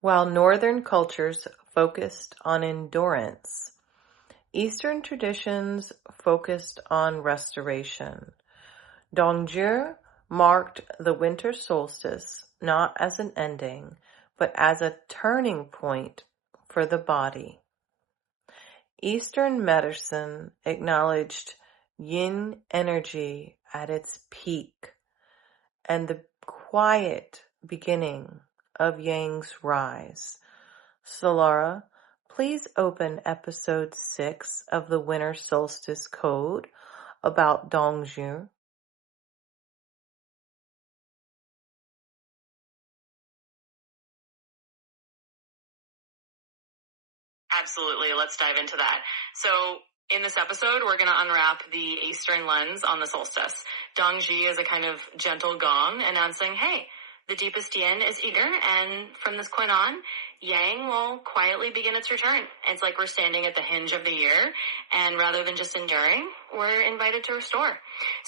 While Northern cultures focused on endurance, Eastern traditions focused on restoration. Dongzhi marked the winter solstice not as an ending, but as a turning point for the body. Eastern medicine acknowledged yin energy at its peak and the quiet beginning of Yang's rise. Solara, please open episode 6 of the Winter Solstice Code about Dongzhi. Absolutely. Let's dive into that. So in this episode, we're going to unwrap the Eastern lens on the solstice. Dongzhi is a kind of gentle gong announcing, hey, the deepest yin is eager, and from this point on, yang will quietly begin its return. It's like we're standing at the hinge of the year, and rather than just enduring, we're invited to restore.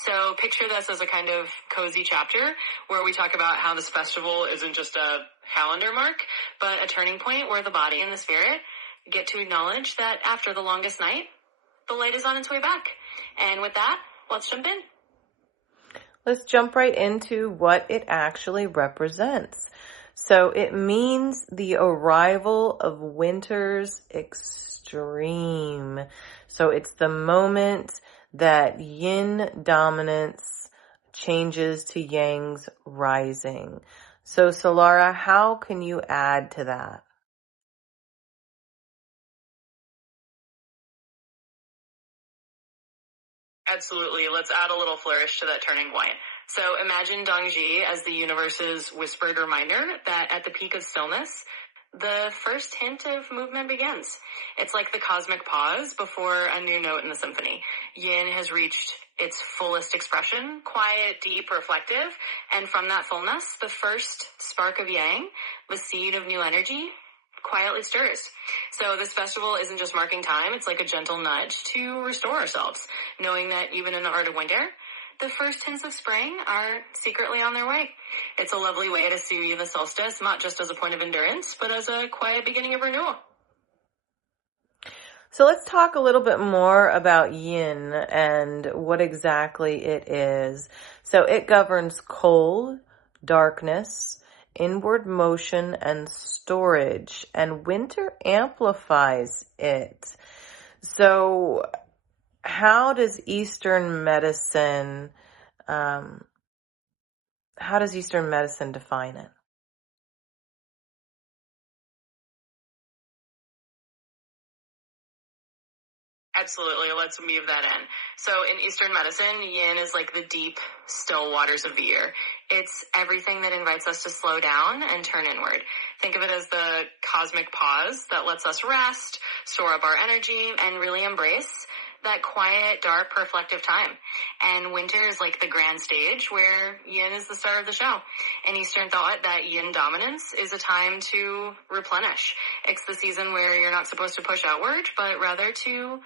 So picture this as a kind of cozy chapter where we talk about how this festival isn't just a calendar mark, but a turning point where the body and the spirit get to acknowledge that after the longest night, the light is on its way back. And with that, let's jump in. Let's jump right into what it actually represents. So it means the arrival of winter's extreme. So it's the moment that yin dominance changes to yang's rising. So Solara, how can you add to that? Absolutely. Let's add a little flourish to that turning point. So imagine Dongzhi as the universe's whispered reminder that at the peak of stillness, the first hint of movement begins. It's like the cosmic pause before a new note in the symphony. Yin has reached its fullest expression, quiet, deep, reflective, and from that fullness, the first spark of yang, the seed of new energy, quietly stirs. So this festival isn't just marking time, it's like a gentle nudge to restore ourselves, knowing that even in the heart of winter, the first hints of spring are secretly on their way. It's a lovely way to see the solstice, not just as a point of endurance, but as a quiet beginning of renewal. So let's talk a little bit more about yin and what exactly it is. So it governs cold, darkness, inward motion, and storage, and winter amplifies it. So how does Eastern medicine define it? Absolutely. Let's weave that in. So in Eastern medicine, yin is like the deep, still waters of the year. It's everything that invites us to slow down and turn inward. Think of it as the cosmic pause that lets us rest, store up our energy, and really embrace that quiet, dark, reflective time. And winter is like the grand stage where yin is the star of the show. In Eastern thought, that yin dominance is a time to replenish. It's the season where you're not supposed to push outward, but rather to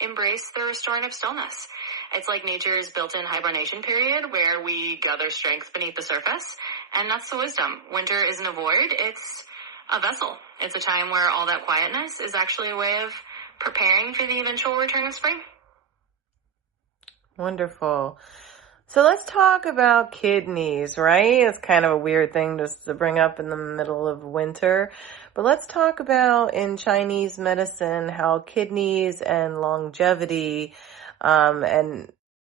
embrace the restoring of stillness. It's like nature's built-in hibernation period where we gather strength beneath the surface, and that's the wisdom. Winter isn't a void, it's a vessel. It's a time where all that quietness is actually a way of preparing for the eventual return of spring. Wonderful. So let's talk about kidneys, right? It's kind of a weird thing just to bring up in the middle of winter. But let's talk about in Chinese medicine how kidneys and longevity, and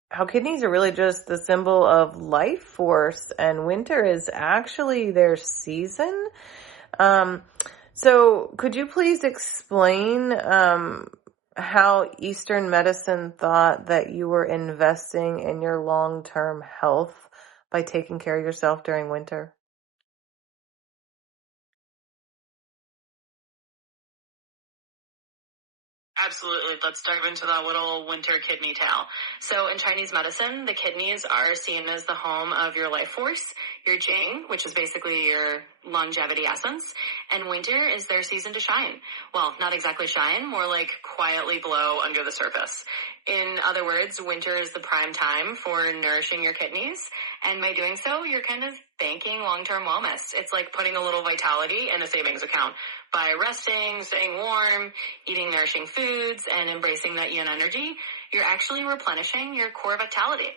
how kidneys are really just the symbol of life force, and winter is actually their season. So could you please explain how Eastern medicine thought that you were investing in your long-term health by taking care of yourself during winter? Absolutely. Let's dive into that little winter kidney tale. So in Chinese medicine, the kidneys are seen as the home of your life force, your Jing, which is basically your longevity essence, and winter is their season to shine. Well, not exactly shine, more like quietly glow under the surface. In other words, winter is the prime time for nourishing your kidneys, and by doing so, you're kind of banking long-term wellness. It's like putting a little vitality in a savings account. By resting, staying warm, eating nourishing foods, and embracing that yin energy, you're actually replenishing your core vitality.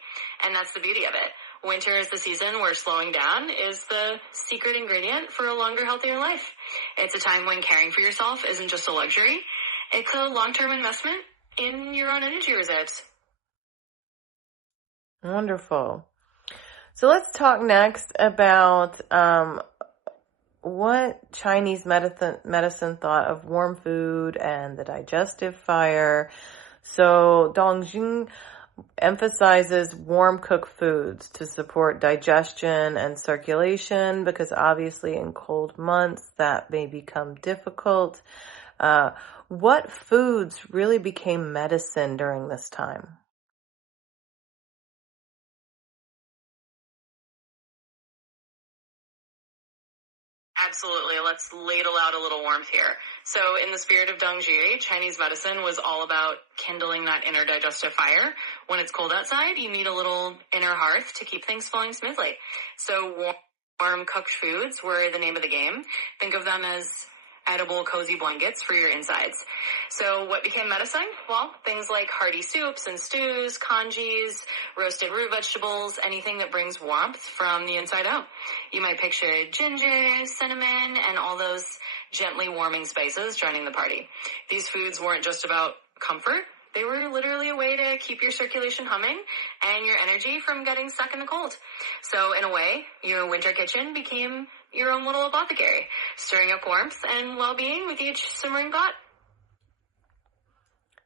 And that's the beauty of it. Winter is the season where slowing down is the secret ingredient for a longer, healthier life. It's a time when caring for yourself isn't just a luxury. It's a long-term investment in your own energy reserves. Wonderful. So let's talk next about what Chinese medicine thought of warm food and the digestive fire. So Dongzhi emphasizes warm cooked foods to support digestion and circulation because obviously in cold months that may become difficult. What foods really became medicine during this time? Absolutely. Let's ladle out a little warmth here. So in the spirit of Dongzhi, Chinese medicine was all about kindling that inner digestive fire. When it's cold outside, you need a little inner hearth to keep things flowing smoothly. So warm cooked foods were the name of the game. Think of them as edible, cozy blankets for your insides. So what became medicine? Well, things like hearty soups and stews, congis, roasted root vegetables, anything that brings warmth from the inside out. You might picture ginger, cinnamon, and all those gently warming spices joining the party. These foods weren't just about comfort. They were literally a way to keep your circulation humming and your energy from getting stuck in the cold. So in a way, your winter kitchen became your own little apothecary, stirring up warmth and well-being with each simmering pot.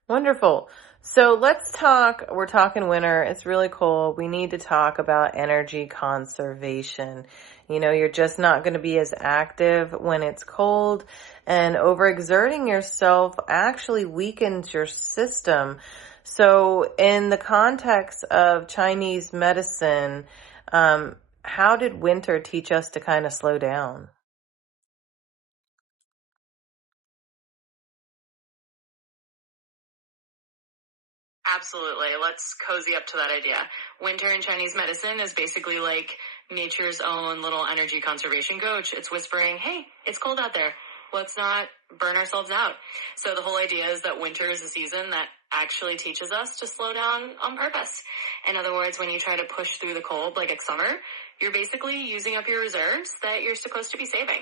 Wonderful. So we're talking winter. It's really cold. We need to talk about energy conservation. You're just not going to be as active when it's cold, and overexerting yourself actually weakens your system. So in the context of Chinese medicine, how did winter teach us to kind of slow down? Absolutely. Let's cozy up to that idea. Winter in Chinese medicine is basically like nature's own little energy conservation coach. It's whispering, hey, it's cold out there. Let's not burn ourselves out. So the whole idea is that winter is a season that actually teaches us to slow down on purpose. In other words, when you try to push through the cold like it's summer, you're basically using up your reserves that you're supposed to be saving.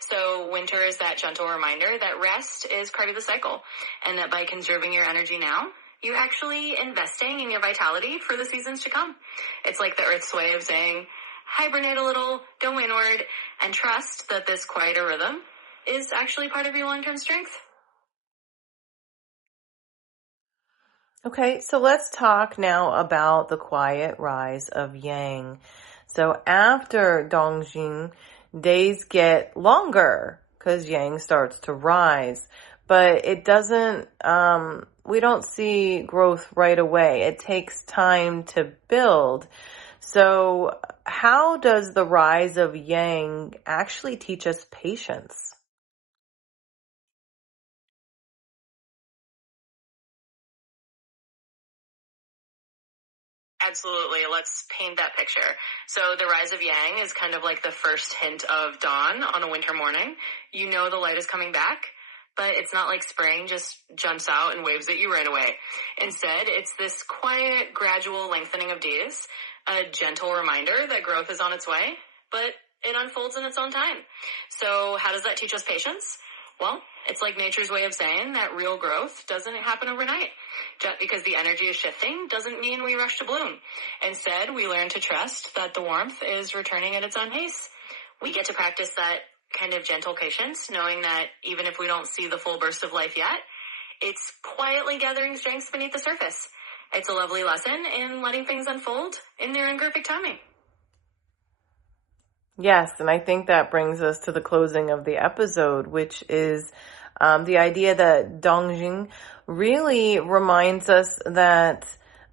So winter is that gentle reminder that rest is part of the cycle, and that by conserving your energy now, you're actually investing in your vitality for the seasons to come. It's like the Earth's way of saying, hibernate a little, go inward, and trust that this quieter rhythm is actually part of your long-term strength. Okay, so let's talk now about the quiet rise of Yang. So after Dongzhi, days get longer because Yang starts to rise, but it doesn't, we don't see growth right away. It takes time to build. So how does the rise of Yang actually teach us patience? Absolutely. Let's paint that picture. So the rise of Yang is kind of like the first hint of dawn on a winter morning. You know the light is coming back, but it's not like spring just jumps out and waves at you right away. Instead, it's this quiet, gradual lengthening of days, a gentle reminder that growth is on its way, but it unfolds in its own time. So how does that teach us patience? Well, it's like nature's way of saying that real growth doesn't happen overnight. Just because the energy is shifting doesn't mean we rush to bloom. Instead, we learn to trust that the warmth is returning at its own pace. We get to practice that kind of gentle patience, knowing that even if we don't see the full burst of life yet, it's quietly gathering strength beneath the surface. It's a lovely lesson in letting things unfold in their imperfect timing. Yes, and I think that brings us to the closing of the episode, which is the idea that Dongzhi really reminds us that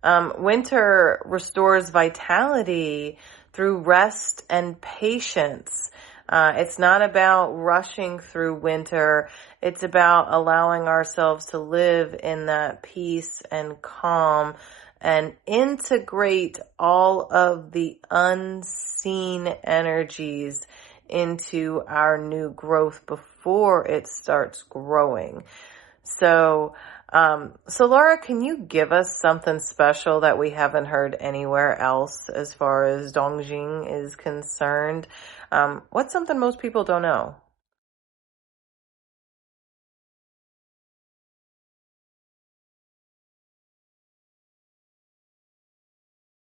winter restores vitality through rest and patience. It's not about rushing through winter. It's about allowing ourselves to live in that peace and calm and integrate all of the unseen energies into our new growth before it starts growing. So, Laura, can you give us something special that we haven't heard anywhere else as far as Dongzhi is concerned? What's something most people don't know?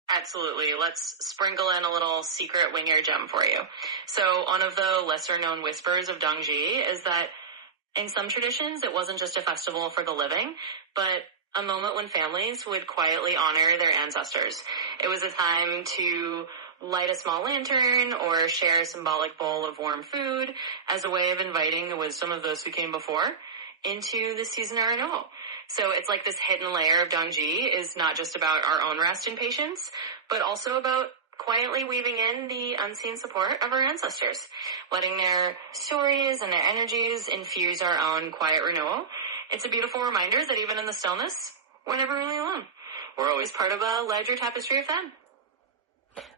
Absolutely. Let's sprinkle in a little secret wing ear gem for you. So one of the lesser known whispers of Dongzhi is that in some traditions, it wasn't just a festival for the living, but a moment when families would quietly honor their ancestors. It was a time to light a small lantern or share a symbolic bowl of warm food as a way of inviting the wisdom of those who came before into the season of renewal. So it's like this hidden layer of Dongzhi is not just about our own rest and patience, but also about quietly weaving in the unseen support of our ancestors, letting their stories and their energies infuse our own quiet renewal. It's a beautiful reminder that even in the stillness, we're never really alone. We're always part of a larger tapestry of them.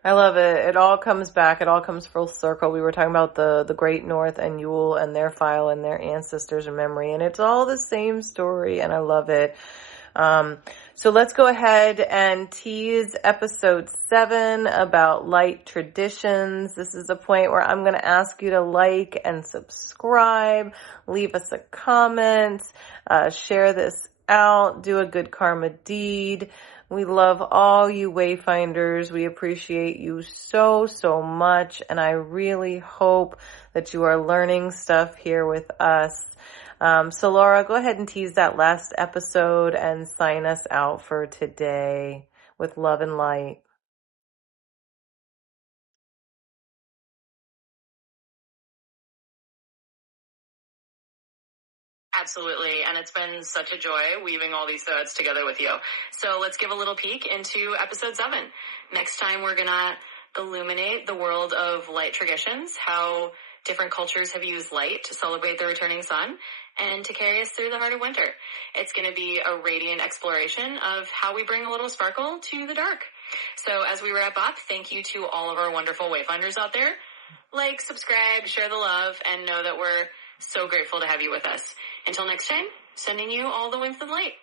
I love it. It all comes back. It all comes full circle. We were talking about the Great North and Yule and their file and their ancestors in memory, and it's all the same story, and I love it. So let's go ahead and tease episode 7 about light traditions. This is a point where I'm going to ask you to like and subscribe, leave us a comment, share this out, do a good karma deed. We love all you Wayfinders. We appreciate you so, so much. And I really hope that you are learning stuff here with us. So Laura, go ahead and tease that last episode and sign us out for today with love and light. Absolutely, and it's been such a joy weaving all these threads together with you. So let's give a little peek into episode 7. Next time we're gonna illuminate the world of light traditions, how different cultures have used light to celebrate the returning sun and to carry us through the heart of winter. It's going to be a radiant exploration of how we bring a little sparkle to the dark. So as we wrap up, thank you to all of our wonderful Wayfinders out there. Like, subscribe, share the love, and know that we're so grateful to have you with us. Until next time, sending you all the winds of light.